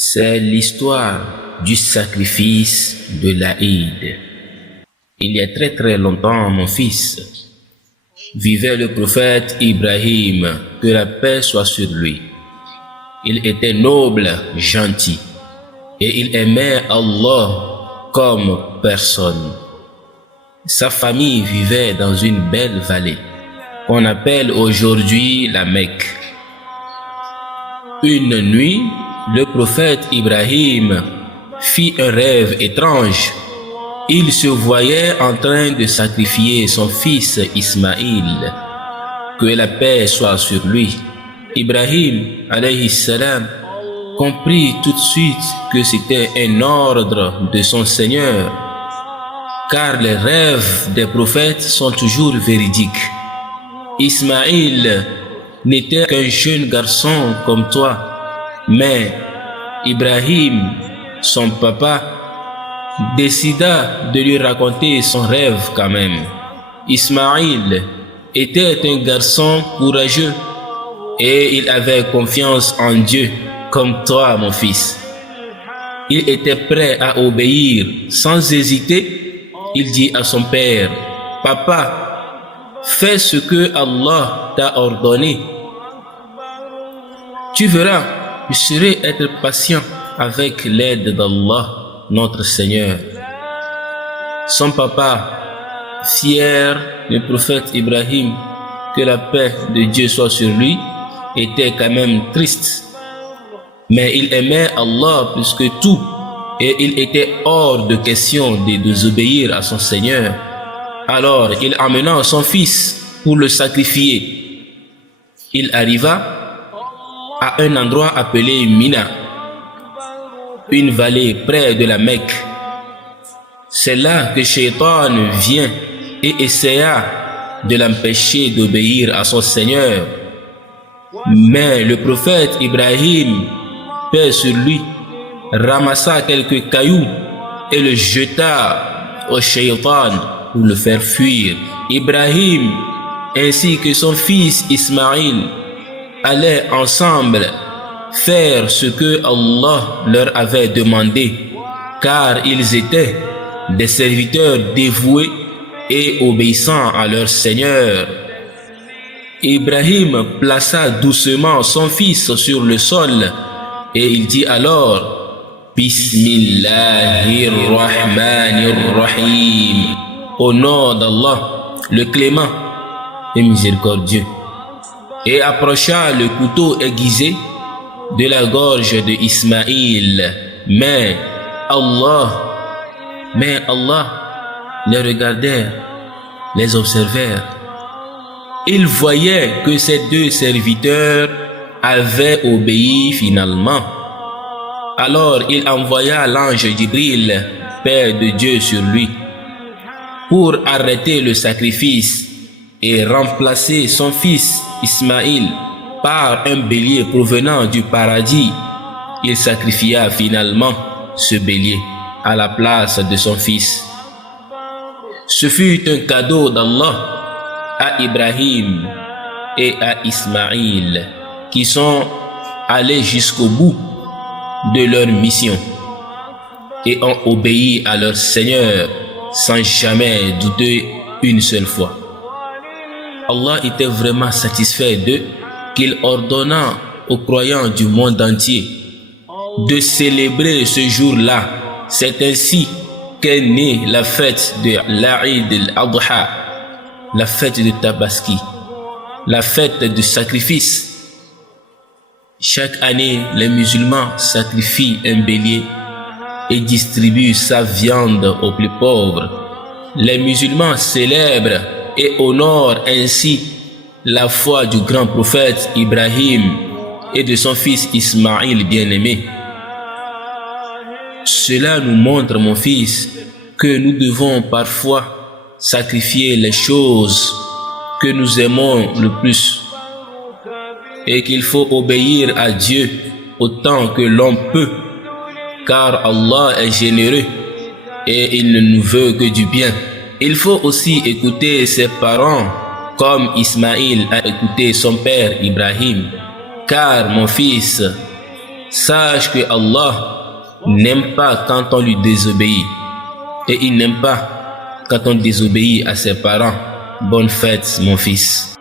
C'est l'histoire du sacrifice de l'Aïd. Il y a très longtemps, mon fils, vivait le prophète Ibrahim, que la paix soit sur lui. Il était noble, gentil, et il aimait Allah comme personne. Sa famille vivait dans une belle vallée, qu'on appelle aujourd'hui la Mecque. Une nuit, le prophète Ibrahim fit un rêve étrange. Il se voyait en train de sacrifier son fils Ismaïl. Que la paix soit sur lui. Ibrahim, alayhi salam, comprit tout de suite que c'était un ordre de son Seigneur, car les rêves des prophètes sont toujours véridiques. Ismaïl n'était qu'un jeune garçon comme toi, mais Ibrahim, son papa, décida de lui raconter son rêve quand même. Ismaïl était un garçon courageux et il avait confiance en Dieu comme toi, mon fils. Il était prêt à obéir sans hésiter. Il dit à son père: « Papa, fais ce que Allah t'a ordonné. Tu verras, je saurai être patient avec l'aide d'Allah, notre Seigneur. » Son papa, fier du prophète Ibrahim, que la paix de Dieu soit sur lui, était quand même triste. Mais il aimait Allah plus que tout, et il était hors de question de désobéir à son Seigneur. Alors il emmena son fils pour le sacrifier. Il arriva à un endroit appelé Mina, une vallée près de la Mecque. C'est là que Shaitan vient et essaya de l'empêcher d'obéir à son Seigneur. Mais le prophète Ibrahim, paix sur lui, ramassa quelques cailloux et le jeta au Shaitan pour le faire fuir. Ibrahim ainsi que son fils Ismaïl allaient ensemble faire ce que Allah leur avait demandé, car ils étaient des serviteurs dévoués et obéissants à leur Seigneur. Ibrahim plaça doucement son fils sur le sol et il dit alors: Bismillahirrahmanirrahim, au nom d'Allah, le clément et miséricordieux, et approcha le couteau aiguisé de la gorge de Ismaïl. Mais Allah les regardèrent, les observèrent. Il voyait que ces deux serviteurs avaient obéi finalement. Alors il envoya l'ange Jibril, paix de Dieu sur lui, pour arrêter le sacrifice et remplacer son fils Ismaïl par un bélier provenant du paradis. Il sacrifia finalement ce bélier à la place de son fils. Ce fut un cadeau d'Allah à Ibrahim et à Ismaïl, qui sont allés jusqu'au bout de leur mission et ont obéi à leur Seigneur sans jamais douter une seule fois. Allah était vraiment satisfait d'eux, qu'il ordonna aux croyants du monde entier de célébrer ce jour-là. C'est ainsi qu'est née la fête de l'Aïd al-Adha, la fête de Tabaski, la fête du sacrifice. Chaque année, les musulmans sacrifient un bélier et distribuent sa viande aux plus pauvres. Les musulmans célèbrent et honorent ainsi la foi du grand prophète Ibrahim et de son fils Ismaïl bien-aimé. Cela nous montre, mon fils, que nous devons parfois sacrifier les choses que nous aimons le plus et qu'il faut obéir à Dieu autant que l'on peut, car Allah est généreux et il ne nous veut que du bien. Il faut aussi écouter ses parents comme Ismaïl a écouté son père Ibrahim, car mon fils, sache que Allah n'aime pas quand on lui désobéit. Et il n'aime pas quand on désobéit à ses parents. Bonne fête, mon fils.